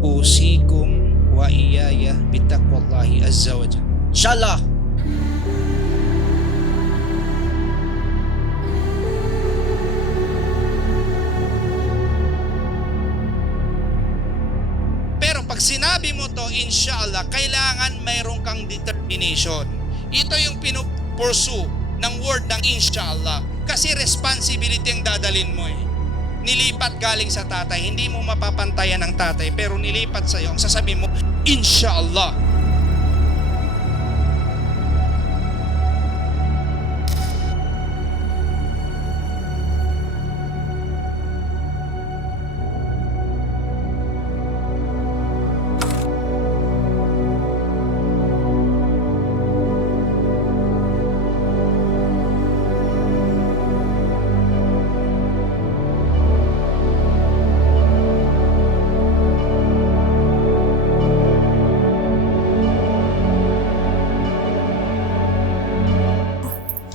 usikum wa iyaya bitaqwallahi azza wa jalla. Inshallah. Pero pag sinabi mo to, inshallah, kailangan mayroon kang determination. Ito yung pursue ng word ng inshallah. Kasi responsibility ang dadalin mo eh. Nilipat galing sa tatay, hindi mo mapapantayan ng tatay, pero nilipat sa'yo, ang sasabihin mo, inshallah.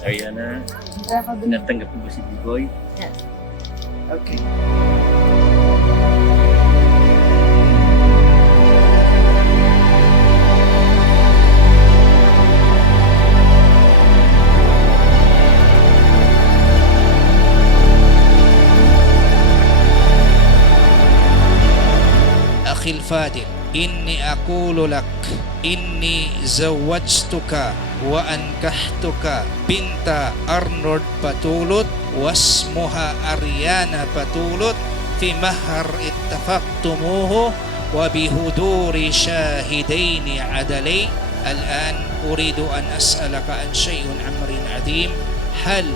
Ariana, natanggap mo ba si Bigoy? Yes. Okay. Akhil Fadil, inni aqulu lak, inni zawajtuka wa ankahtuka binta Arnold Patulut wasmuha Ariana Patulut fi mahar ittafaqtumuhu wa bihuduri shahidaini adalay. Al-an uridu an as'alaka an shay'un amrin adim. Hal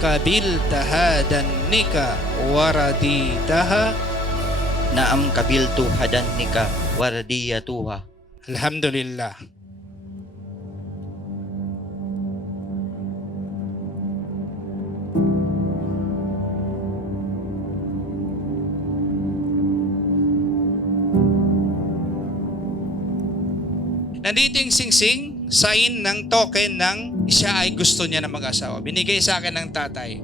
qabilta hadan nika waraditaha? Naam kabiltu hadannika wardiyatuha. Alhamdulillah. Nandito yung singsing, sign ng token ng siya ay gusto niya na mag-asawa. Binigay sa akin ng tatay.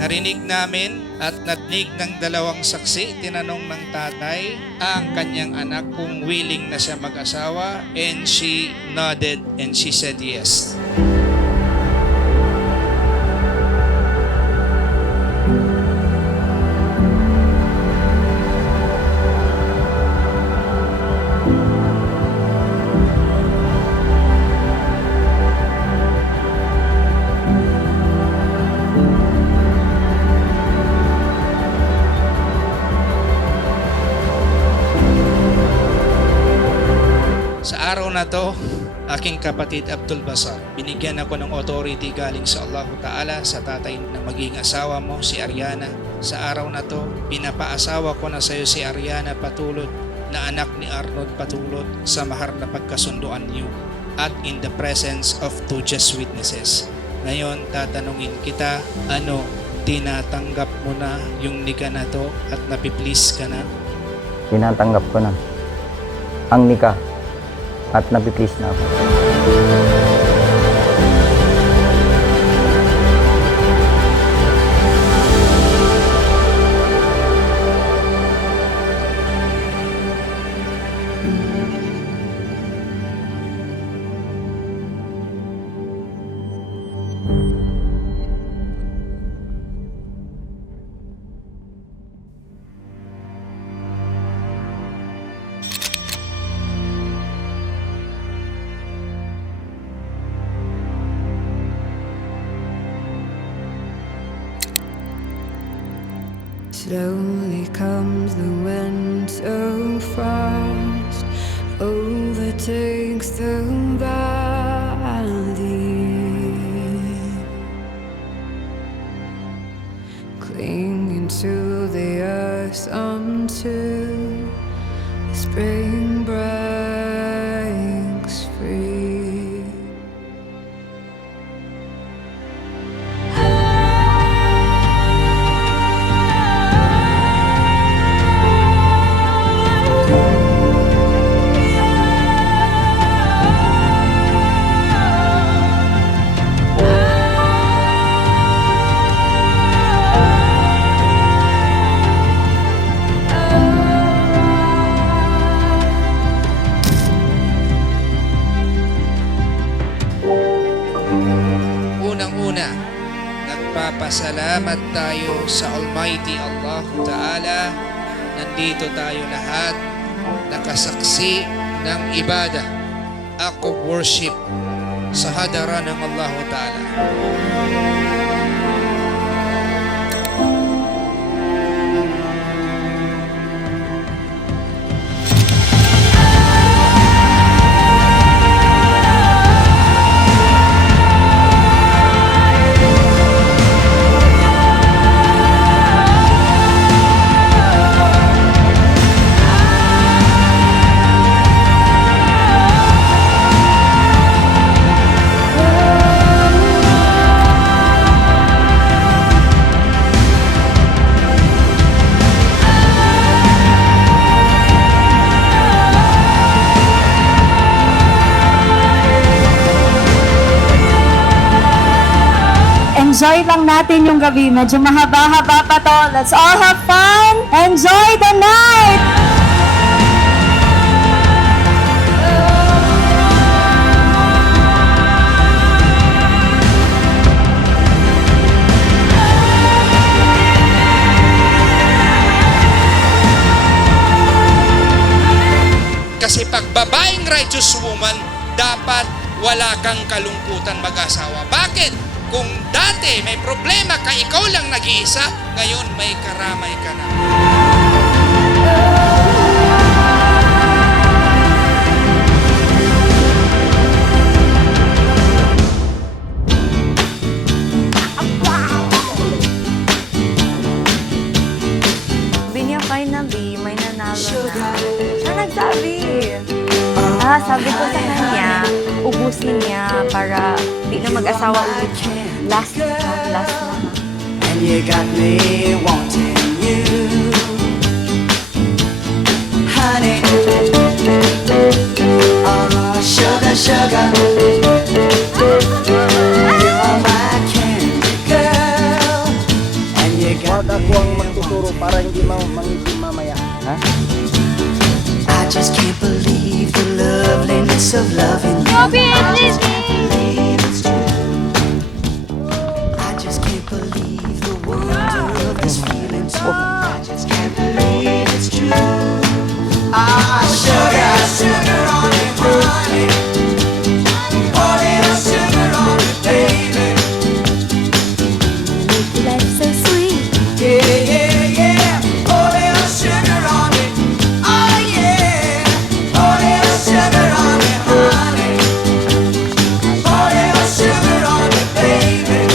Narinig namin at natinig ng dalawang saksi, tinanong ng tatay ang kanyang anak kung willing na siya mag-asawa, and she nodded and she said yes. Sa araw na to, aking kapatid Abdul Basar, binigyan ako ng authority galing sa Allah Ta'ala sa tatay na maging asawa mo, si Ariana. Sa araw na to, pinapaasawa ko na sa iyo si Ariana Patulot na anak ni Arnold Patulot sa mahar na pagkasunduan niyo at in the presence of two just witnesses. Ngayon, tatanungin kita, ano, tinatanggap mo na yung nika na to at napiplease ka na? Tinatanggap ko na ang nikah at napiplease na ako. Slowly comes the winter frost, overtakes the valley, clinging to the earth until the spring breaks free. Unang-una, nagpapasalamat tayo sa Almighty Allah Ta'ala. Nandito tayo lahat, nakasaksi ng ibadah, act of worship sa hadaran ng Allah Ta'ala. Enjoy lang natin yung gabi. Medyo mahaba-haba pa to. Let's all have fun. Enjoy the night! Kasi pag babaeng righteous woman, dapat wala kang kalungkutan mag-asawa. Bakit? Kung dati may problema ka, ikaw lang nag-iisa, ngayon may karamay ka na. Sabi niya finally, may nanalo na. Siya nagsabi. Sabi ko sa kanya, ubusin niya para di na mag-asawa ulit. Last na. And you got me wanting you, honey. Oh, sugar, sugar, you are my candy girl. And you got Huwag ako ang magtuturo para hindi mangiging mamaya. Ha? I just can't believe the loveliness of loving you. I just can't believe it's true. I just can't believe the wonder of this feeling too. I just can't believe it's true. Ah, sugar, sugar on it, honey. Pour little sugar on it, baby. Life's so sweet. Yeah, yeah, yeah. Pour little sugar on it. Oh, yeah. Pour little sugar on it, honey. Pour little sugar on it, baby.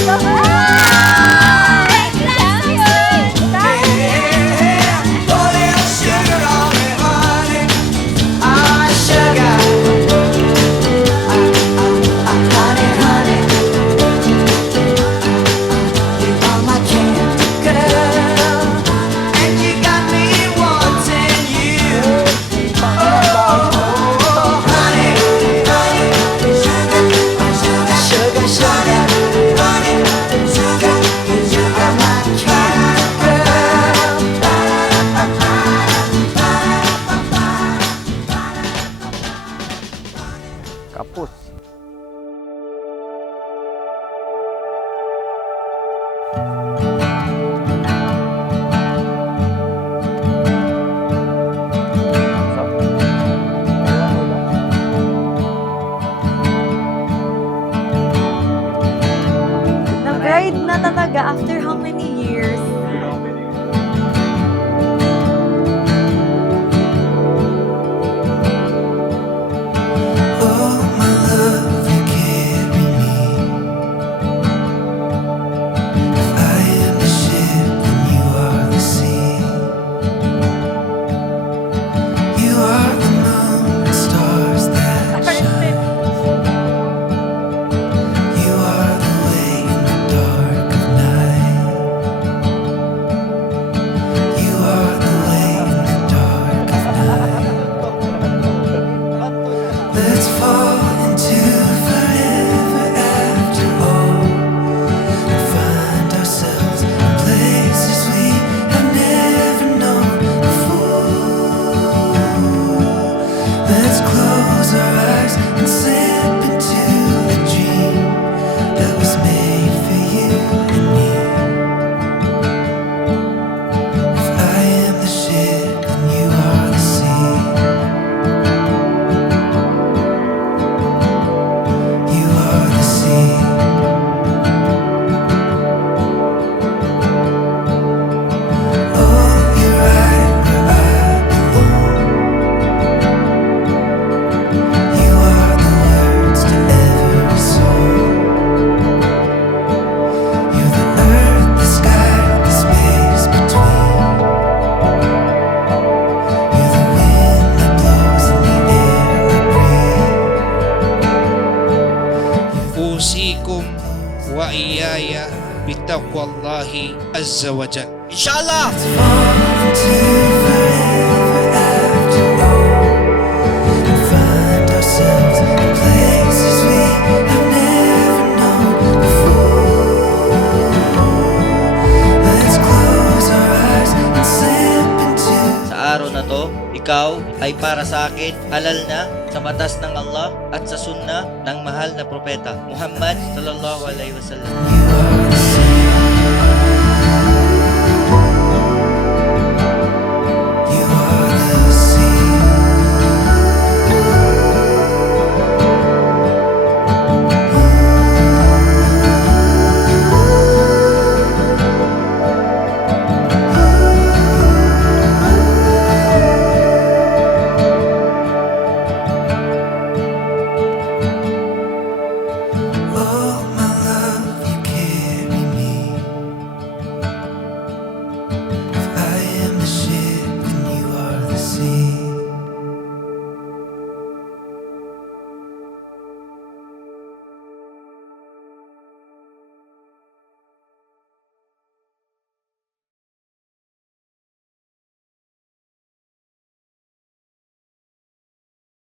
Yeah, pour little sugar on it, honey. Ah, sugar. Honey, honey. You are my candy girl, and you got me wanting you. Oh, honey, honey, sugar, sugar, honey, sugar, you are my candy girl. Kapos. Na-bride na talaga after how many years? wa iyaya bitaqwallahi azza wa jal. Inshallah! Find ourselves in places we have never known before. Let's close our eyes and slip into Sa araw na to, ikaw ay para sa akin halal na sa batas ng Allah at sa sunnah ng mahal na propeta Muhammad sallallahu alaihi wasallam. you are